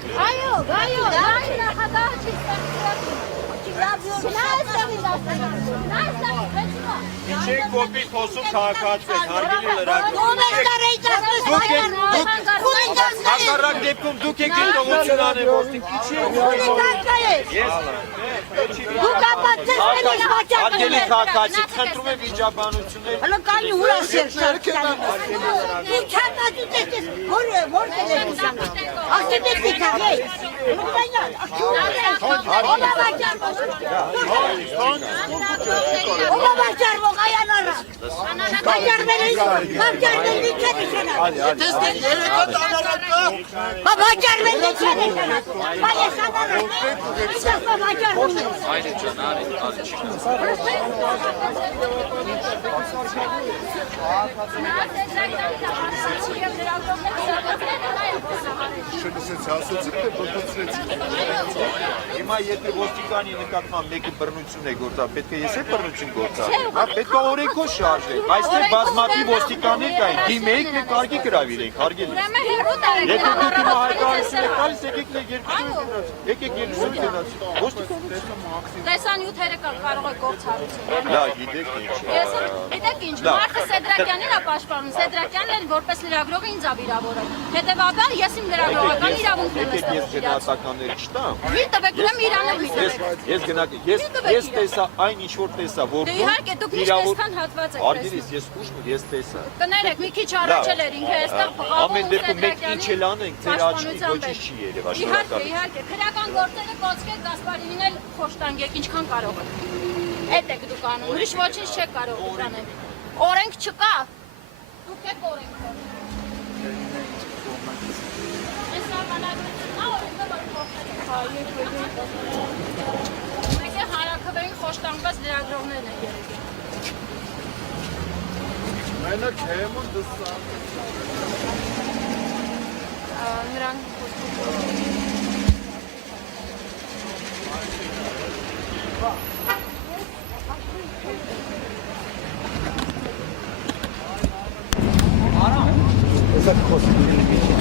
Այո, նախագահը չի Իչեք կոպի խոսում քաղաքացիք, հարգելի լրագրող։ Հակառակ դեպքում դուք եք դողություն անեն ոստիկ, հարգելի քաղաքացիք, խնդրում եմ վիճաբանություններ։ Հիմա եթե ոստիկանի նկատմամբ մեկը բռնություն է գործել, պետք է ես է բռնություն գործել։ Հա, պետք է օրենքով շարժել։ Այստեղ բազմաթիվ ոստիկաններ կային։ Դիմեիք մեկ կարգի գրավիրենք, հարգելի։ Եթե դուք հիմա հայտարարություն եք տալիս, եկեք երկուսով գնաց։ Տեսանյութերը կարող է գործառույթ։ Լավ, գիտեք ինչ։ Գիտեք ինչ, Մարտը Սեդրակյանին է պաշտպանում, Սեդրակյանն որպես լրագրող ինձ է վիրավորել։ Հետևաբար ես իմ լրագրողական իրավունքն եմ ստացել։ Ես գնահատականներ չտամ։ Մի տվեք, ուրեմն Իրանը մի տվեք։ Ես տեսա այն ինչ որ տեսա, որ դե իհարկե դուք միշտ այսքան հատված եք։ Արգելիս ես ուշ ես տեսա։ Կներեք, մի քիչ առաջ էլ էր ինքը այստեղ բղավում։ Ամեն դեպքում մենք ինչ էլ անենք, ձեր աչքի ոչինչ չի երևա։ Իհարկե, քրական գործերը կոչկեք Գասպարինին էլ խոշտանգեք, ինչքան կարող եք։ Էդ եք դուք անում, ուրիշ ոչինչ չեք կարող անել։ Օրենք չկա։ Դուք եք օրենքը։ Այս սահմանադրությունն օրենքը որ փոխել եք։ Մեկ է հարաքվեին խոշտանգված լրագրողներն են երևի։ Մենակ հեմուն դսա։ Նրանք Esa cosa che mi dice.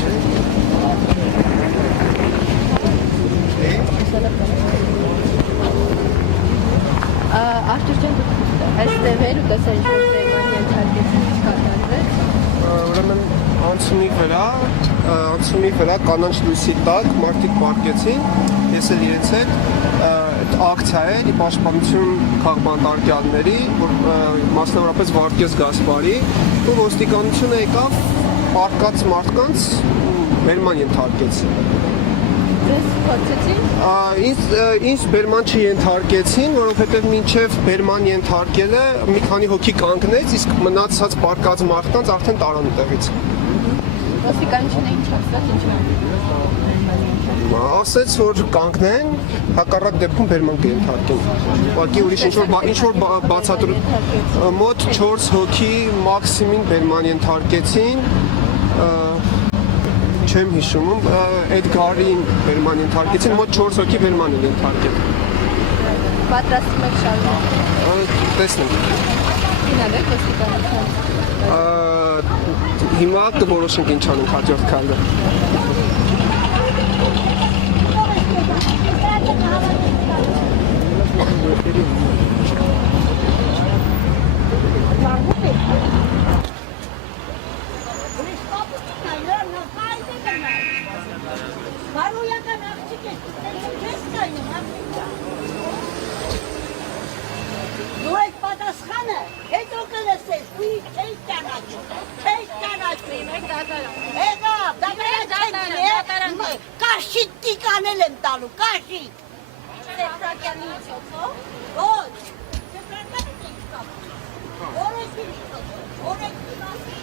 Աշտրջան այստեղ ու դասա ինչ-որ Բերմանյան թարգեցին ինչ կատարվեց։ Ուրեմն անցումի վրա կանանչ լույսի տակ մարդիկ պարկեցին, ես էլ իրենց հետ ակցիա էր ի պաշտպանություն քաղբանտարկյալների, մասնավորապես Վարդգես Գասպարի, ու ոստիկանությունը եկավ պարկած մարդկանց բերման ենթարկեց։ Ձեզ փոխեցին։ Ինձ բերման չենթարկեցին, որովհետև մինչև բերման ենթարկելը մի քանի հոգի կանգնեց, իսկ մնացած պարկած մարդկանց արդեն տարան տեղից։ Ոստիկանությունը ինչ ասաց, ինչ ասեց, որ կանգնեն, հակառակ դեպքում բերման կենթարկեն։ Ուղղակի ուրիշ ինչ-որ բացատրություն, մոտ 4 հոգի մաքսիմին բերման ենթարկեցին, չեմ հիշում, Էդգարին բերման ենթարկեցին, մոտ 4 հոգի բերման են ենթարկել։ պատրաստում եք շարունակել։ Տեսնենք։ Գնալ եք ոստիկանության։ Հիմա կորոշենք ինչ անենք հաջորդ քայլը։ Կաշիտ անել եմ տալու, կաշիտ։ Սեդրակյանի միջոցով։ Ոչ, Սեդրակյանի միջոցով։ Օրենքի միջոցով, օրենքի մասին։